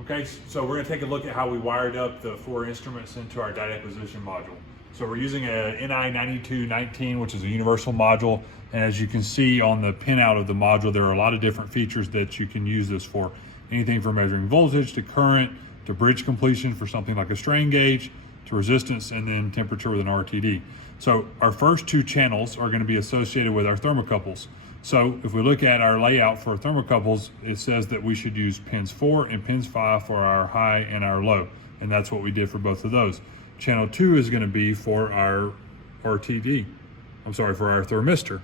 Okay, so we're going to take a look at how we wired up the 4 instruments into our data acquisition module. So we're using a NI9219, which is a universal module. And as you can see on the pinout of the module, there are a lot of different features that you can use this for. Anything from measuring voltage to current, to bridge completion for something like a strain gauge, to resistance, and then temperature with an RTD. So our first 2 channels are going to be associated with our thermocouples. So if we look at our layout for thermocouples, it says that we should use pins 4 and pins 5 for our high and our low. And that's what we did for both of those. Channel 2 is going to be for our RTD. For our thermistor.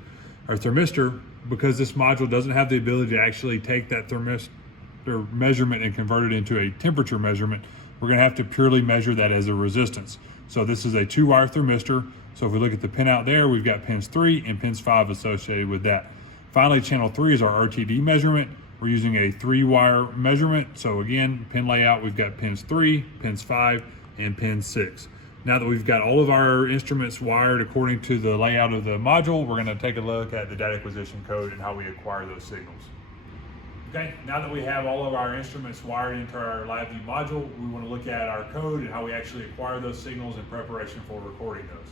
Our thermistor, because this module doesn't have the ability to actually take that thermistor measurement and convert it into a temperature measurement, we're going to have to purely measure that as a resistance. So this is a 2-wire thermistor. So if we look at the pin out there, we've got pins 3 and pins 5 associated with that. Finally, channel 3 is our RTD measurement. We're using a 3-wire measurement. So again, pin layout, we've got pins 3, pins 5, and pin 6. Now that we've got all of our instruments wired according to the layout of the module, we're going to take a look at the data acquisition code and how we acquire those signals. Okay, now that we have all of our instruments wired into our LabVIEW module, we want to look at our code and how we actually acquire those signals in preparation for recording those.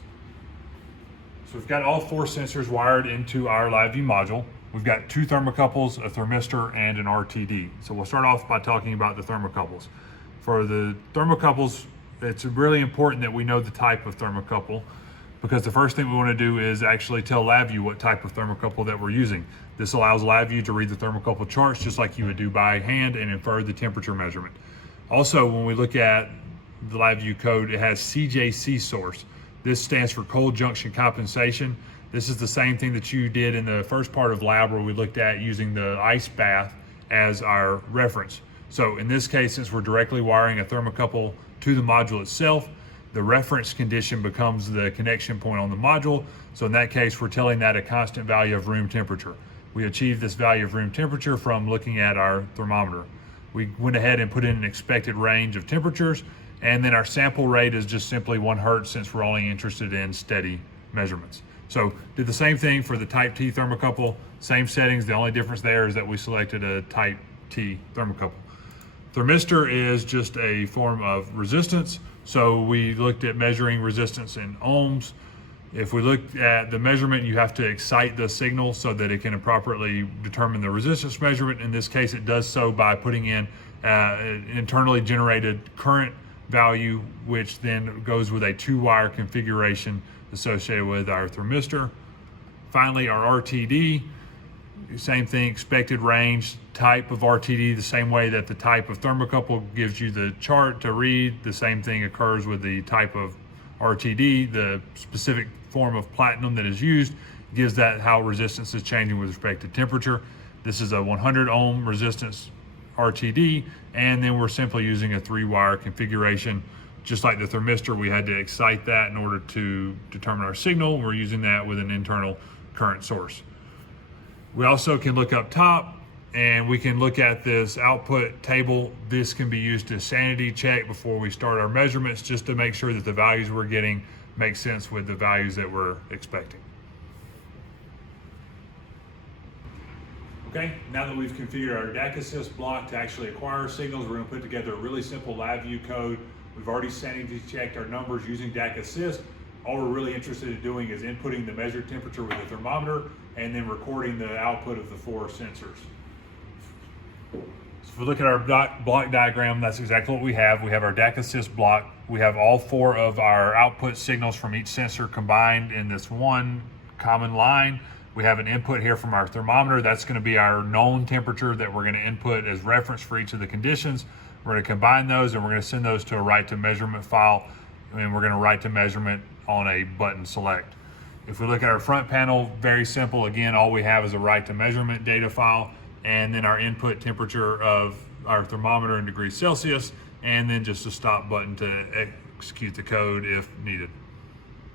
So we've got all 4 sensors wired into our LabVIEW module. We've got 2 thermocouples, a thermistor, and an RTD. So we'll start off by talking about the thermocouples. For the thermocouples, it's really important that we know the type of thermocouple, because the first thing we want to do is actually tell LabVIEW what type of thermocouple that we're using. This allows LabVIEW to read the thermocouple charts just like you would do by hand and infer the temperature measurement. Also, when we look at the LabVIEW code, it has CJC source. This stands for cold junction compensation. This is the same thing that you did in the first part of lab where we looked at using the ice bath as our reference. So in this case, since we're directly wiring a thermocouple to the module itself, the reference condition becomes the connection point on the module. So in that case, we're telling that a constant value of room temperature. We achieved this value of room temperature from looking at our thermometer. We went ahead and put in an expected range of temperatures, and then our sample rate is just simply 1 Hertz since we're only interested in steady measurements. So did the same thing for the type T thermocouple, same settings. The only difference there is that we selected a type T thermocouple. Thermistor is just a form of resistance. So we looked at measuring resistance in ohms. If we look at the measurement, you have to excite the signal so that it can appropriately determine the resistance measurement. In this case, it does so by putting in an internally generated current value, which then goes with a 2-wire configuration associated with our thermistor. Finally, our RTD, same thing, expected range, type of RTD, the same way that the type of thermocouple gives you the chart to read, the same thing occurs with the type of RTD. The specific form of platinum that is used gives that how resistance is changing with respect to temperature. This is a 100 ohm resistance RTD, and then we're simply using a 3-wire configuration. Just like the thermistor, we had to excite that in order to determine our signal. We're using that with an internal current source. We also can look up top and we can look at this output table. This can be used to sanity check before we start our measurements, just to make sure that the values we're getting make sense with the values that we're expecting. Okay, now that we've configured our DAQ assist block to actually acquire our signals, we're going to put together a really simple LabVIEW code. We've already sanity checked our numbers using DAQ assist. All we're really interested in doing is inputting the measured temperature with a thermometer and then recording the output of the 4 sensors. So if we look at our block diagram, that's exactly what we have. We have our DAQ assist block. We have all 4 of our output signals from each sensor combined in this one common line. We have an input here from our thermometer. That's going to be our known temperature that we're going to input as reference for each of the conditions. We're going to combine those and we're going to send those to a write to measurement file, and we're going to write to measurement on a button select. If we look at our front panel, very simple. Again, all we have is a write to measurement data file, and then our input temperature of our thermometer in degrees Celsius, and then just a stop button to execute the code if needed.